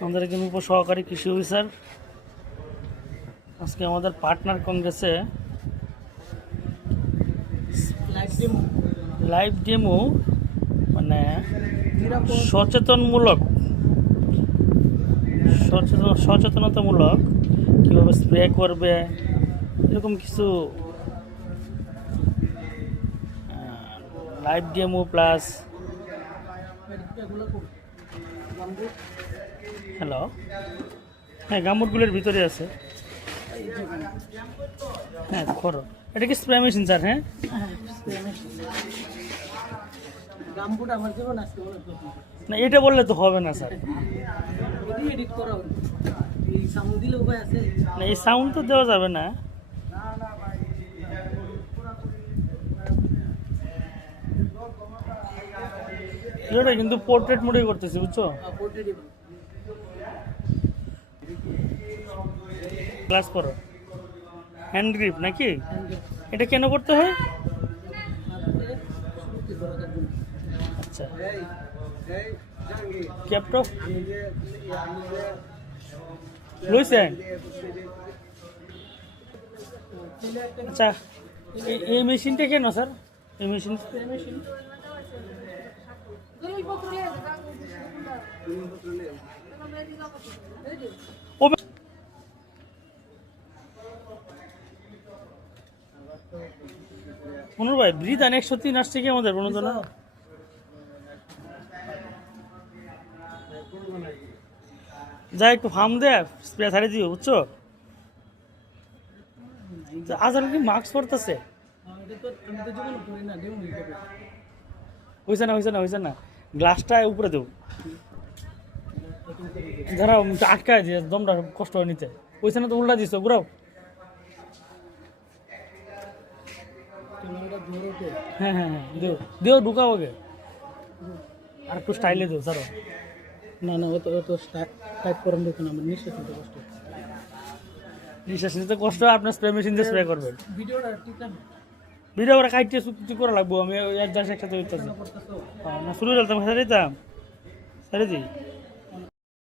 আমাদের একজন উপসহকারী কৃষি অফিসার আজকে আমাদের পার্টনার কংগ্রেসে লাইভ ডেমো মানে সচেতনতামূলক কীভাবে স্প্রে করবে এরকম কিছু লাইভ ডেমো প্লাস হ্যালো হ্যাঁ গামবুটগুলোর ভিতরে আছে হ্যাঁ করো এটা কি স্প্রে মেশিন স্যার হ্যাঁ না এটা বললে তো হবে না স্যার না এই সাউন্ড তো দেওয়া যাবে না এটা কিন্তু পোর্ট্রেট মোডে করতেছি বুঝছো ক্লাস করো হ্যান্ড গ্রিপ নাকি এটা কেন করতে হয় আচ্ছা ক্যাপটপ লইছেন আচ্ছা এই মেশিনটা কেন স্যার এই মেশিন মনোর ভাই ব্রিদান 103 আসছে কি আমাদের প্রণোদনা যা একটু ফার্ম দে স্প্রে ছাড়িয়ে দিও বুঝছো আজ আর কি মাস্ক পরতেছে হয়েছে না গ্লাসটা উপরে দেবো যারা আটকায় যে দমটা কষ্ট হয় নিতে হয়েছে না তো উল্টা দিচ্ছ ঘুরাও হ্যাঁ দিও ঢুকাও আগে আর একটু স্টাইলে দিও স্যার না ও তো টাইট করেন দেখুন আমার নিঃশ্বাস নিতে কষ্ট আপনার স্প্রে মেশিন দিয়ে স্প্রে করবেন ভিডিও ওরা কাইটে চুক্তি করা লাগবো আমি এক দাস একসাথে হইতেছি না শুরু করতাম সারে দিতাম সারে দিই